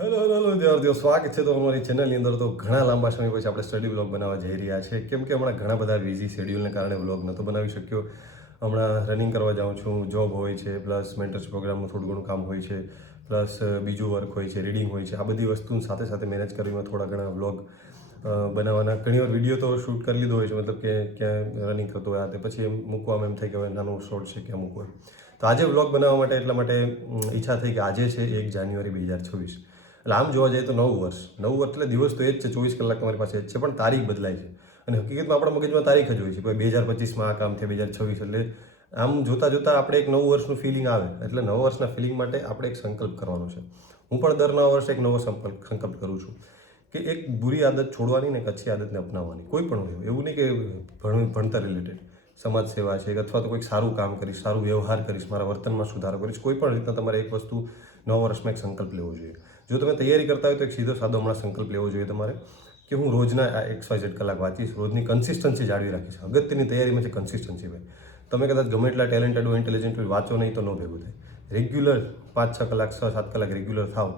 Hello વિદ્યાર્થીઓ, સ્વાગત છે તો અમારી ચેનલની અંદર. તો ઘણા લાંબા સમય પછી આપણે સ્ટડી વ્લોગ બનાવવા જઈ રહ્યા છે, કેમ કે હમણાં ઘણા બધા બિઝી શેડ્યુલને કારણે વ્લોગ નહોતો બનાવી શક્યો. હમણાં રનિંગ કરવા જાઉં છું, જોબ હોય છે, પ્લસ મેન્ટરશિપ પ્રોગ્રામનું થોડું ઘણું કામ હોય છે, પ્લસ બીજું વર્ક હોય છે, રીડિંગ હોય છે. આ બધી વસ્તુ સાથે સાથે મેનેજ કરીને થોડા ઘણા વ્લોગ બનાવવાના ઘણી વાર વિડીયો તો શૂટ કરી લીધો હોય છે, મતલબ કે ક્યાં રનિંગ કરતો હોય તે પછી એમ મૂકવામાં એમ થાય કે હવે નાનું શોર્ટ છે ક્યાં મૂકવું. તો આજે વ્લોગ બનાવવા માટે એટલા માટે ઈચ્છા થઈ કે આજે છે 1 જાન્યુઆરી 2026. એટલે આમ જોવા જઈએ તો નવું વર્ષ એટલે દિવસ તો એ જ છે, 24 કલાક તમારી પાસે એ જ છે, પણ તારીખ બદલાય છે. અને હકીકતમાં આપણા મગજમાં તારીખ જ હોય છે, ભાઈ 2025માં આ કામ થયા, 2026 એટલે આમ જોતાં જોતાં આપણે એક નવું વર્ષનું ફિલિંગ આવે. એટલે નવા વર્ષના ફિલિંગ માટે આપણે એક સંકલ્પ કરવાનો છે. હું પણ દર નવા વર્ષે એક નવો સંકલ્પ કરું છું કે એક બુરી આદત છોડવાની ને એક અચ્છી આદતને અપનાવવાની. કોઈ પણ હોય, એવું નહીં કે ભણતર રિલેટેડ, સમાજ સેવા છે અથવા તો કોઈક સારું કામ કરીશ, સારું વ્યવહાર કરીશ, મારા વર્તનમાં સુધારો કરીશ. કોઈ પણ રીતના તમારે એક વસ્તુ નવા વર્ષમાં એક સંકલ્પ લેવો જોઈએ. જો તમે તૈયારી કરતા હોય તો એક સીધો સાદો હમણાં સંકલ્પ લેવો જોઈએ તમારે કે હું રોજના XYZ કલાક વાંચીશ, રોજની કન્સિસ્ટન્સી જાળવી રાખીશ. અગત્યની તૈયારીમાં છે કન્સિસ્ટન્સી. ભાઈ તમે કદાચ ગમે એટલા ટેલેન્ટેડ હોય, ઇન્ટેલિજન્ટ હોય, વાંચો નહીં તો ન ભેગું થાય. રેગ્યુલર 5-6 કલાક, 6-7 કલાક રેગ્યુલર થાવ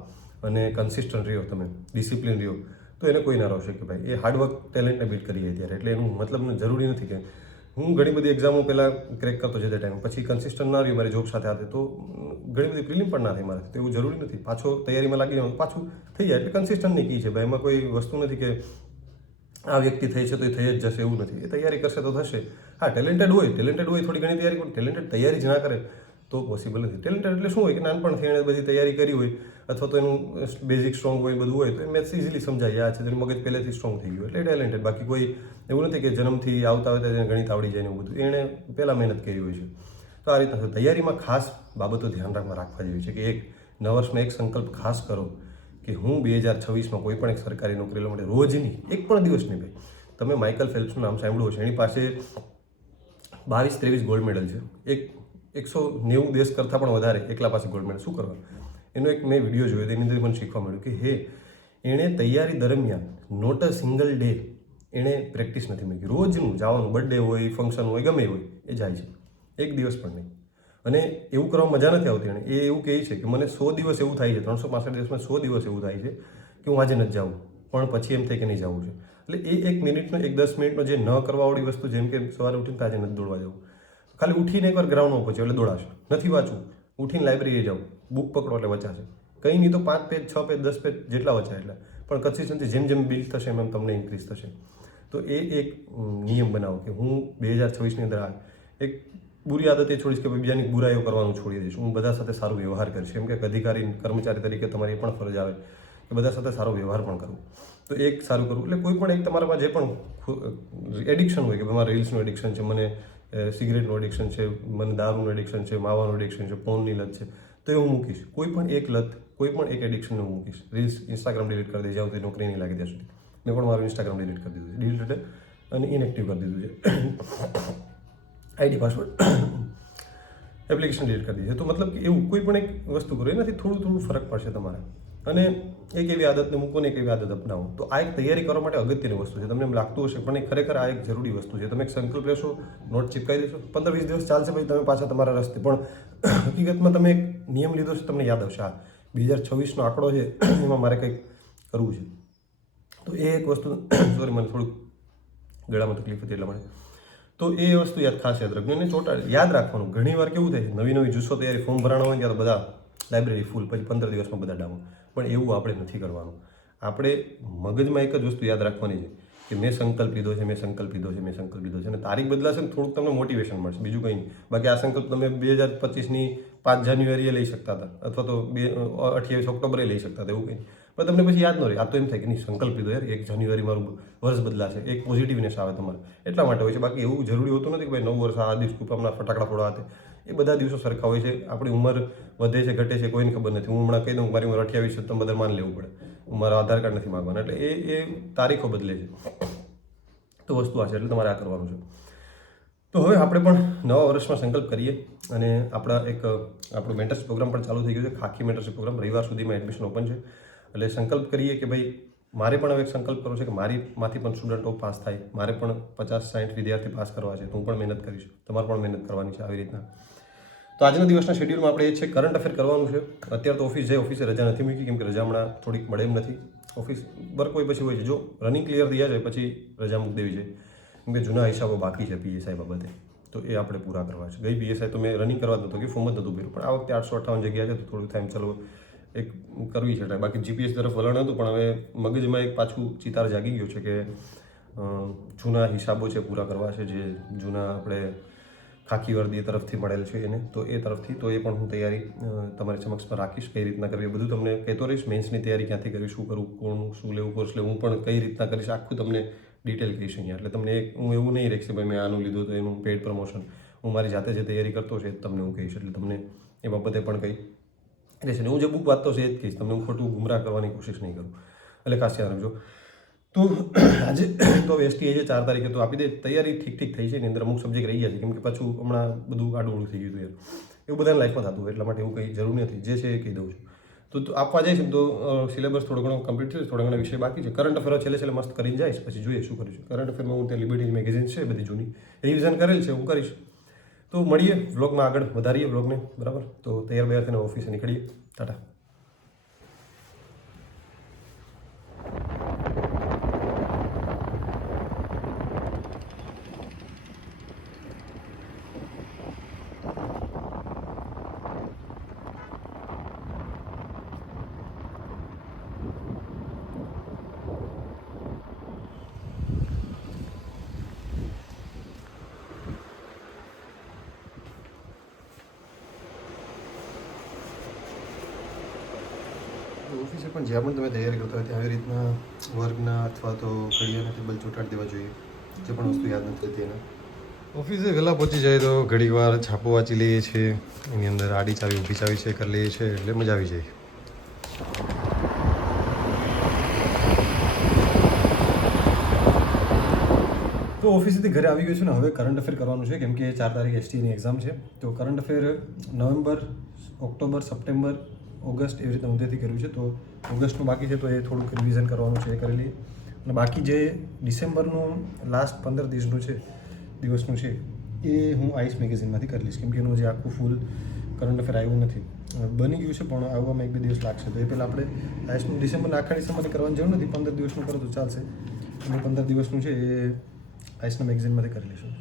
અને કન્સિસ્ટન્ટ રહ્યો, તમે ડિસિપ્લિન રહ્યો, તો એને કોઈ ના રોશે કે ભાઈ એ હાર્ડવર્ક ટેલેન્ટને બીટ કરીએ ત્યારે. એટલે એનું મતલબ જરૂરી નથી કે હું ઘણી બધી એક્ઝામો પહેલાં ક્રેક કરતો છે તે ટાઈમ, પછી કન્સિસ્ટન્ટ ના રહ્યું મારી જોબ સાથે હાથે, તો ઘણી બધી પ્રિલિમ પણ ના થઈ મારે. તો એવું જરૂરી નથી. પાછો તૈયારીમાં લાગી જવાનું, પાછું થઈ જાય. એટલે કન્સિસ્ટન્ટની કી છે ભાઈ. એમાં કોઈ વસ્તુ નથી કે આ વ્યક્તિ થઈ છે તો એ થઈ જ જશે, એવું નથી. એ તૈયારી કરશે તો થશે. હા, ટેલેન્ટેડ હોય થોડી ઘણી તૈયારી, પણ ટેલેન્ટેડ તૈયારી જ ના કરે તો પોસિબલ નથી. ટેલેન્ટેડ એટલે શું હોય કે નાનપણથી એણે બધી તૈયારી કરી હોય, અથવા તો એનું બેઝિક સ્ટ્રોંગ હોય, બધું હોય, તો એ મેથ્સ ઇઝીલી સમજાય. આ છે તેનું મગજ પહેલેથી સ્ટ્રોંગ થઈ ગયું એટલે ટેલેન્ટેડ. બાકી કોઈ એવું નથી કે જન્મથી આવતા હોય તેને ગણિત આવડી જાય ને એવું બધું. એણે પહેલાં મહેનત કરી હોય છે. તો આ રીતના તૈયારીમાં ખાસ બાબતો ધ્યાન રાખવા જેવી છે કે એક નવા વર્ષમાં એક સંકલ્પ ખાસ કરો કે હું 2026માં કોઈ પણ એક સરકારી નોકરી લેવા માટે રોજની એક પણ દિવસ નહીં. ભાઈ તમે માઇકલ ફેલ્પ્સનું નામ સાંભળ્યું છે, એની પાસે 22-23 ગોલ્ડ મેડલ છે. 190 દેશ કરતાં પણ વધારે એકલા પાસે ગોલ્ડ મેડલ. શું કરવા? એનો એક મેં વિડીયો જોયો, એની અંદર મને શીખવા મળ્યું કે એણે તૈયારી દરમિયાન નોટ અ સિંગલ ડે એણે પ્રેક્ટિસ નથી મૂકી. રોજનું જવાનું, બર્થડે હોય, ફંક્શન હોય, ગમે હોય, એ જાય છે, એક દિવસ પણ નહીં. અને એવું કરવામાં મજા નથી આવતી. એણે એવું કહે છે કે મને 100 દિવસ એવું થાય છે, 365 દિવસમાં 100 દિવસ એવું થાય છે કે હું આજે નથી જાઉં, પણ પછી એમ થાય કે નહીં જવું છે. એટલે એ 1 મિનિટનો, 10 મિનિટનો જે ન કરવાવાળી વસ્તુ, જેમ કે સવારે ઉઠીને આજે નથી દોડવા જવું, ખાલી ઉઠીને એકવાર ગ્રાઉન્ડમાં પહોંચ્યો એટલે દોડાશે. નથી વાંચવું, ઉઠીને લાઇબ્રેરીએ જાઓ, બુક પકડો એટલે વચાશે. કંઈ નહીં તો 5 પેજ, 6 પેજ, 10 પેજ જેટલા વચાય એટલા. પણ કન્સિસ્ટન્સી જેમ જેમ બિલ્ડ થશે એમ તમને ઇન્ક્રીઝ થશે. તો એ એક નિયમ બનાવો કે હું 2026ની અંદર એક બુરી આદત એ છોડીશ કે બીજાની બુરાઈઓ કરવાનું છોડી દઈશ. હું બધા સાથે સારો વ્યવહાર કરીશ. કેમ કે અધિકારી, કર્મચારી તરીકે તમારી એ પણ ફરજ આવે કે બધા સાથે સારો વ્યવહાર પણ કરવો. તો એક સારું કરવું. એટલે કોઈ પણ એક તમારામાં જે પણ એડિક્શન હોય કે મારા રીલ્સનું એડિક્શન છે, મને સિગરેટનું એડિક્શન છે, મને દારૂનું એડિક્શન છે, માવાનું એડિક્શન છે, ફોનની લત છે, તો એ હું મૂકીશ. કોઈ પણ એક લત, કોઈ પણ એક એડિક્શનને હું મૂકીશ. રીલ્સ, ઇન્સ્ટાગ્રામ ડિલીટ કરી દઈશ જ્યાં સુધી નોકરી નહીં લાગે ત્યાં સુધી. મેં પણ મારું ઇન્સ્ટાગ્રામ ડિલીટ કરી દીધું છે. ડિલીટ એટલે અને ઇનએક્ટિવ કરી દીધું છે. આઈડી પાસવર્ડ, એપ્લિકેશન ડિલીટ કરી દીધી છે. તો મતલબ કે એવું કોઈ પણ એક વસ્તુ કરો, એનાથી થોડું ફરક પડશે તમારે. અને એક એવી આદતને મૂકો ને એક એવી આદત અપનાવો. તો આ એક તૈયારી કરવા માટે અગત્યની વસ્તુ છે. તમને એમ લાગતું હશે, પણ એ ખરેખર આ એક જરૂરી વસ્તુ છે. તમે એક સંકલ્પ લેશો, નોટ ચિપકાવી દેશો, 15-20 દિવસ ચાલશે, પછી તમે પાછા તમારા રસ્તે. પણ હકીકતમાં તમે એક નિયમ લીધો છે, તમને યાદ આવશે, આ 2026નો આંકડો છે, એમાં મારે કંઈક કરવું છે. તો એ એક વસ્તુ, સોરી મને થોડુંક ગળામાં તકલીફ હતી એટલા માટે. તો એ વસ્તુ ખાસ યાદ રાખજો. એને યાદ રાખવાનું. ઘણી વાર કેવું થાય છે, નવી જુસ્સો તૈયારી, ફોર્મ ભરાણો હોય ત્યારે બધા લાઇબ્રેરી ફૂલ, પછી 15 દિવસમાં બધા ડાઉન. પણ એવું આપણે નથી કરવાનું. આપણે મગજમાં એક જ વસ્તુ યાદ રાખવાની છે કે મેં સંકલ્પ લીધો છે, મેં સંકલ્પ લીધો છે, મેં સંકલ્પ લીધો છે. અને તારીખ બદલાશે ને થોડુંક તમને મોટિવેશન મળશે, બીજું કંઈ નહીં. બાકી આ સંકલ્પ તમે 2025ની 5 જાન્યુઆરીએ લઈ શકતા હતા, અથવા તો 28 ઓક્ટોબરે લઈ શકતા હતા, એવું કંઈ. પણ તમને પછી યાદ ન રહે. આ તો એમ થાય કે નહીં, સંકલ્પ લીધો યાર, 1 જાન્યુઆરી મારું વર્ષ બદલાશે, એક પોઝિટિવનેસ આવે તમારે, એટલા માટે હોય છે. બાકી એવું જરૂરી હોતું નથી કે ભાઈ 9 વર્ષ આ દિવસ હમણાં ફટાકડા ફોડવા હતા. એ બધા દિવસો સરખા હોય છે. આપણી ઉંમર વધે છે, ઘટે છે, કોઈને ખબર નથી. હું હમણાં કહી દઉં મારી ઉંમર 28 છે, તમે બધા માની લેવું પડે. મારા આધાર કાર્ડ નથી માગવાના. એટલે એ તારીખો બદલે છે. તો વસ્તુ આ છે, એટલે તમારે આ કરવાનું છે. તો હવે આપણે પણ નવા વર્ષમાં સંકલ્પ કરીએ. અને આપણો મેન્ટરશિપ પ્રોગ્રામ પણ ચાલુ થઈ ગયો છે, ખાખી મેન્ટરશિપ પ્રોગ્રામ. રવિવાર સુધીમાં એડમિશન ઓપન છે. એટલે સંકલ્પ કરીએ કે ભાઈ મારે પણ હવે એક સંકલ્પ કરવો છે કે મારીમાંથી પણ સ્ટુડન્ટો પાસ થાય. મારે પણ 50-60 વિદ્યાર્થી પાસ કરવા છે. તો હું પણ મહેનત કરીશ, તમારે પણ મહેનત કરવાની છે આવી રીતના. તો આજના દિવસના શેડ્યુલમાં આપણે એ છે કરંટ અફેર કરવાનું છે. અત્યારે તો ઓફિસ જાય, ઓફિસે રજા નથી મૂકી કેમ કે રજા હમણાં થોડીક મળે એમ નથી. ઓફિસ વર્ક હોય પછી હોય છે. જો રનિંગ ક્લિયર થઈ જાય પછી રજા મૂકી દેવી છે કેમ કે જૂના હિસાબો બાકી છે પીએસઆઈ બાબતે, તો એ આપણે પૂરા કરવા છે. ગઈ પીએસઆઈ તો મેં રનિંગ કરવા જ નહોતો કે ફોર્મ જ નહોતું ભર્યું, પણ આ વખતે 858 જગ્યા છે તો થોડું ટાઈમ ચાલો એક કરવી છે. બાકી જીપીએસ તરફ વલણ હતું પણ હવે મગજમાં એક પાછું ચિતાર જાગી ગયો છે કે જૂના હિસાબો છે પૂરા કરવા છે, જે જૂના આપણે ખાકી વર્દી તરફથી મળેલ છે એને, તો એ તરફથી તો એ પણ હું તૈયારી તમારી સમક્ષ પર રાખીશ. કઈ રીતના કરવી એ બધું તમને કહેતો રહીશ. મેન્સની તૈયારી ક્યાંથી કરવી, શું કરવું, કોણ શું લેવું, કોર્સ લેવું, હું પણ કઈ રીતના કરીશ આખું તમને ડિટેલ કહીશ અહીંયા. એટલે તમને હું એવું નહીં રહીશ કે ભાઈ મેં આનું લીધું તો એનું પેડ પ્રમોશન, હું મારી જાતે જે તૈયારી કરતો છે એ તમને હું કહીશ. એટલે તમને એ બાબતે પણ કંઈ રહેશે ને. હું જે બુક વાંચતો છે એ જ કહીશ તમને, હું ખોટું ગુમરાહ કરવાની કોશિશ નહીં કરું. એટલે ખાસ યાદ રાખજો. તો આજે તો એસટી છે 4 તારીખે, તો આપી દે. તૈયારી ઠીક થઈ છે, એની અંદર અમુક સબ્જેક્ટ રહી ગયા છે કેમ કે પાછું હમણાં બધું આડું થઈ ગયું હતું યાર. એવું બધાની લાઈફમાં થતું હોય એટલા માટે એવું કંઈ જરૂર નથી, જે છે એ કહી દઉં છું. તો આપવા જાય છે તો સિલેબસ થોડો ઘણો કમ્પ્લીટ થયો, થોડા ઘણા વિષય બાકી છે. કરંટ અફેર છેલ્લે મસ્ત કરીને જઈશ, પછી જોઈએ શું કરીશું. કરંટ અફેરમાં હું ત્યાં લિબર્ટી મેગેઝિન છે બધી જૂની રિવિઝન કરેલ છે, હું કરીશ. તો મળીએ વ્લોગમાં, આગળ વધારીએ વ્લોગને, બરાબર. તો તૈયાર થઈને ઓફિસે નીકળીએ. ટાટા. ઓફિસે પણ જ્યાં પણ તમે તૈયારી કરતા હોય ત્યાં આવી રીતના વર્ગના અથવા તો ઘડિયાળના ટેબલ ચોંટાડી દેવા જોઈએ, જે પણ વસ્તુ યાદ નથી રહેતી એના. ઓફિસે વહેલા પહોંચી જાય તો ઘડીક વાર છાપો વાંચી લઈએ છીએ, એની અંદર આડી ચાવી ઊભી ચાવી છે કરી લઈએ છીએ, એટલે મજા આવી જાય. તો ઓફિસેથી ઘરે આવી ગયો છું ને, હવે કરંટ અફેર કરવાનું છે કેમ કે 4 તારીખે એસટીની એક્ઝામ છે. તો current affair November, October, September, August એવી રીતે ઊંધેથી કર્યું છે. તો ઓગસ્ટનું બાકી છે તો એ થોડુંક રિવિઝન કરવાનું છે, એ કરી લઈએ. અને બાકી જે ડિસેમ્બરનું લાસ્ટ 15 દિવસનું છે એ હું આઈસ મેગેઝિનમાંથી કરી લઈશ કેમ કે એનું જે આખું ફૂલ કરંટ અફેર આવ્યું નથી, બની ગયું છે પણ આવવામાં 1-2 દિવસ લાગશે. તો એ પહેલાં આપણે આઈસનું ડિસેમ્બરના આખા ડિસેમ્બરથી કરવાની જરૂર નથી, 15 દિવસનું કરો તો ચાલશે. અને 15 દિવસનું છે એ આઈસના મેગેઝિનમાંથી કરી લઈશું.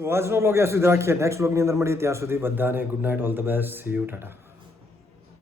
તો આજનો વ્લોગ ત્યાં સુધી રાખીએ. નેક્સ્ટ વ્લોગની અંદર મળીએ, ત્યાં સુધી બધાને good night, all the best, C you, Tata.